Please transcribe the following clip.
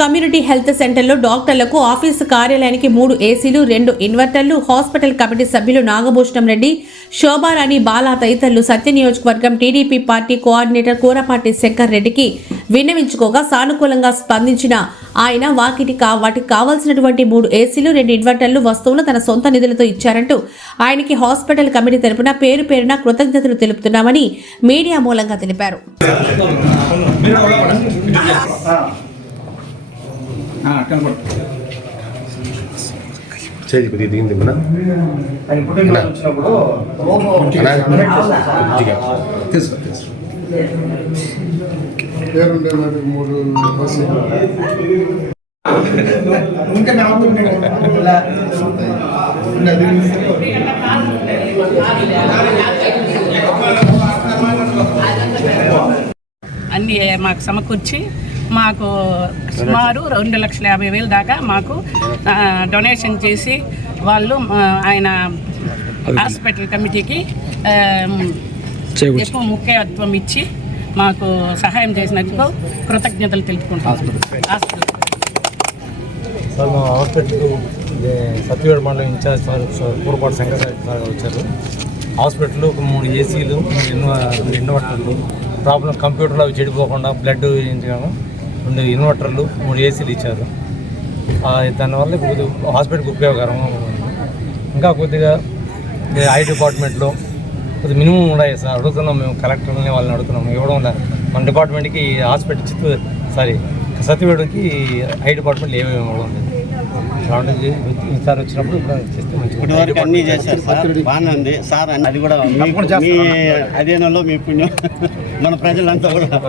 Community health సెంటర్లో డాక్టర్లకు office కార్యాలయానికి 3 ఏసీలు 2 ఇన్వర్టర్లు హాస్పిటల్ కమిటీ సభ్యులు నాగభూషణం రెడ్డి, శోభారాణి, బాలా తదితరులు సత్య నియోజకవర్గం TDP party coordinator Kurapati Shankar రెడ్డికి విన్నవించుకోగా సానుకూలంగా స్పందించిన ఆయన వాటికి కావాల్సినటువంటి 3 ఏసీలు 2 ఇన్వర్టర్లు వస్తువులు తన సొంత నిధులతో ఇచ్చారంటూ ఆయనకి హాస్పిటల్ కమిటీ తరపున పేరు పేరున కృతజ్ఞతలు తెలుపుతున్నామని మీడియా మూలంగా తెలిపారు. అన్నీ మాకు సమకూర్చి మాకు సుమారు 2,50,000 దాకా మాకు డొనేషన్ చేసి వాళ్ళు ఆయన హాస్పిటల్ కమిటీకి ఎక్కువ ముఖ్యత్వం ఇచ్చి మాకు సహాయం చేసినందుకు కృతజ్ఞతలు తెలుపుకుంటాం. సార్ మా హాస్పిటల్కు సత్యవేడ మండలం incharge sir Kurapati Shankar sir వచ్చారు. హాస్పిటల్లో 3 ఏసీలు 2 ఇన్వర్టర్లు ప్రాబ్లం కంప్యూటర్లు అవి చెడిపోకుండా బ్లడ్ వేయించడం 2 ఇన్వర్టర్లు 3 ఏసీలు ఇచ్చారు. దానివల్ల హాస్పిటల్కి ఉపయోగకరంగా ఉంది. ఇంకా కొద్దిగా ఐ డిపార్ట్మెంట్లో కొద్దిగా మినిమం ఉన్నాయి సార్ అడుగుతున్నాం. మేము కలెక్టర్ని వాళ్ళని అడుగుతున్నాం ఇవ్వడం మన డిపార్ట్మెంట్కి హాస్పిటల్ సత్యవేడుకి ఐ డిపార్ట్మెంట్లో ఏమేమి ఇవ్వడం లేదు. ఈసారి వచ్చినప్పుడు చేస్తే మంచిది. అన్నీ చేశారు సార్, బాగానే ఉంది సార్. అది కూడా అదేనలో మీ పుణ్యం మన ప్రజలంతా కూడా